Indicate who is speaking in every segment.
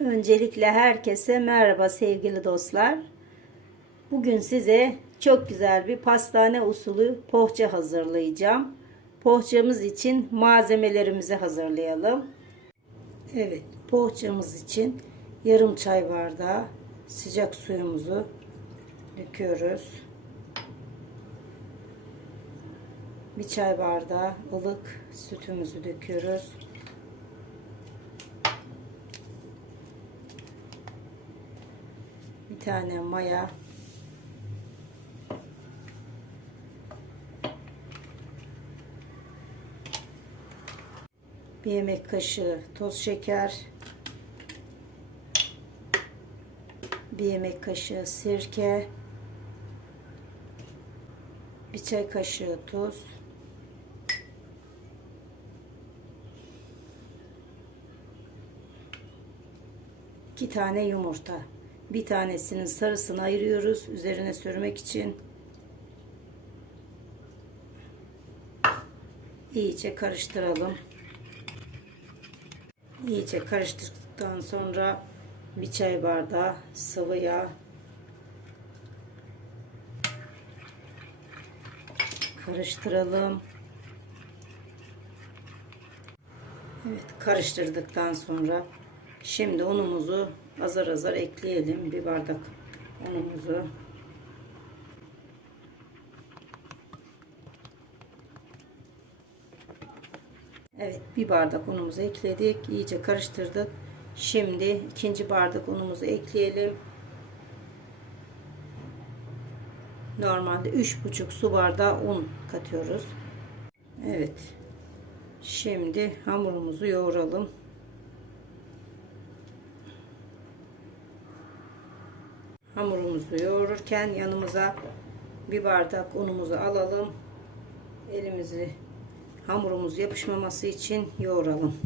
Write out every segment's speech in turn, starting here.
Speaker 1: Öncelikle herkese merhaba sevgili dostlar. Bugün size çok güzel bir pastane usulü poğaça hazırlayacağım. Poğaçamız için malzemelerimizi hazırlayalım. Evet, poğaçamız için yarım çay bardağı sıcak suyumuzu döküyoruz. Bir çay bardağı ılık sütümüzü döküyoruz. Tane maya. Bir yemek kaşığı toz şeker. Bir yemek kaşığı sirke. Bir çay kaşığı tuz. İki tane yumurta. Bir tanesinin sarısını ayırıyoruz üzerine sürmek için. İyice karıştıralım. İyice karıştırdıktan sonra bir çay bardağı sıvı yağ karıştıralım. Evet karıştırdıktan sonra şimdi unumuzu azar azar ekleyelim bir bardak unumuzu. Evet bir bardak unumuzu ekledik. iyice karıştırdık. Şimdi ikinci bardak unumuzu ekleyelim. Normalde 3,5 su bardağı un katıyoruz. Evet. Şimdi hamurumuzu yoğuralım. Hamurumuzu yoğururken yanımıza bir bardak unumuzu alalım. Elimizi hamurumuz yapışmaması için yoğuralım.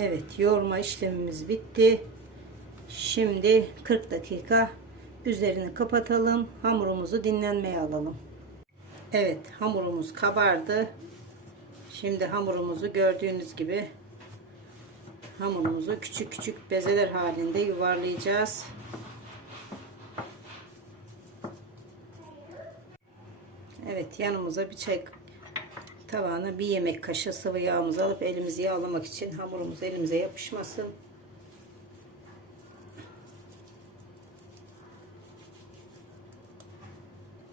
Speaker 1: Evet yoğurma işlemimiz bitti. Şimdi 40 dakika üzerini kapatalım. Hamurumuzu dinlenmeye alalım. Evet hamurumuz kabardı. Şimdi hamurumuzu gördüğünüz gibi hamurumuzu küçük küçük bezeler halinde yuvarlayacağız. Evet yanımıza bir çay tabağına bir yemek kaşığı sıvı yağımızı alıp elimizi yağlamak için hamurumuz elimize yapışmasın.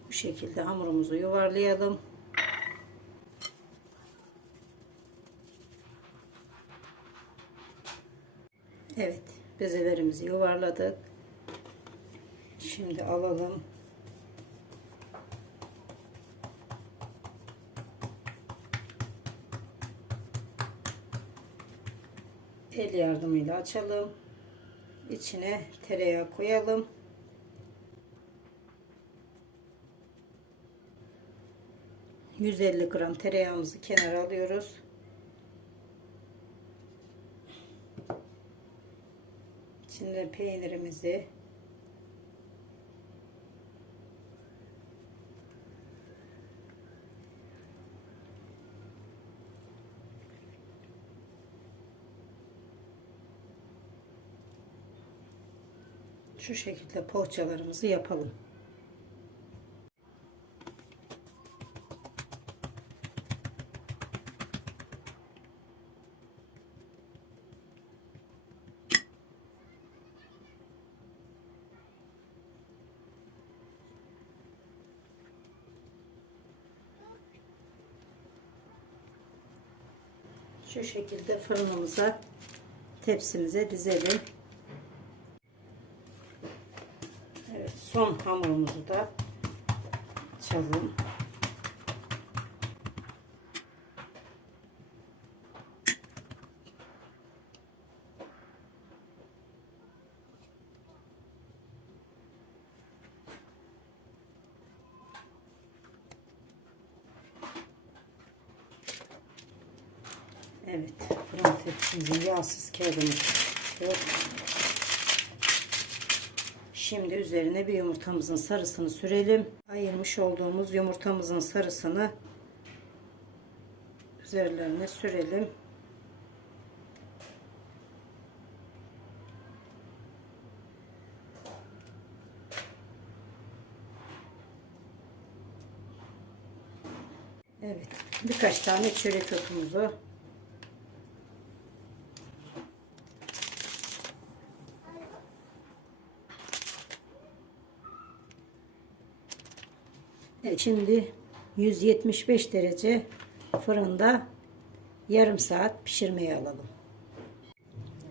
Speaker 1: Bu şekilde hamurumuzu yuvarlayalım. Evet bezelerimizi yuvarladık. Şimdi alalım. el yardımıyla açalım. İçine tereyağı koyalım. ...150 gram tereyağımızı kenara alıyoruz. İçinde peynirimizi... şu şekilde poğaçalarımızı yapalım. Şu şekilde fırınımıza tepsimize dizelim. Evet, son hamurumuzu da açalım. Evet, fırın tepsimizin yağsız kağıdımız. Şimdi üzerine bir yumurtamızın sarısını sürelim. Ayırmış olduğumuz yumurtamızın sarısını Üzerlerine sürelim. Evet. Birkaç tane çörek otumuzu Evet, şimdi 175 derece fırında yarım saat pişirmeye alalım.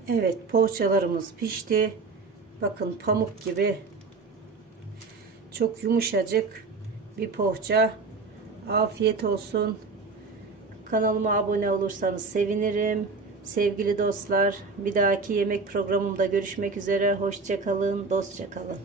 Speaker 1: Evet poğaçalarımız pişti. Bakın pamuk gibi çok yumuşacık bir poğaça. Afiyet olsun. Kanalıma abone olursanız sevinirim. Sevgili dostlar, bir dahaki yemek programımda görüşmek üzere. Hoşça kalın, dostça kalın.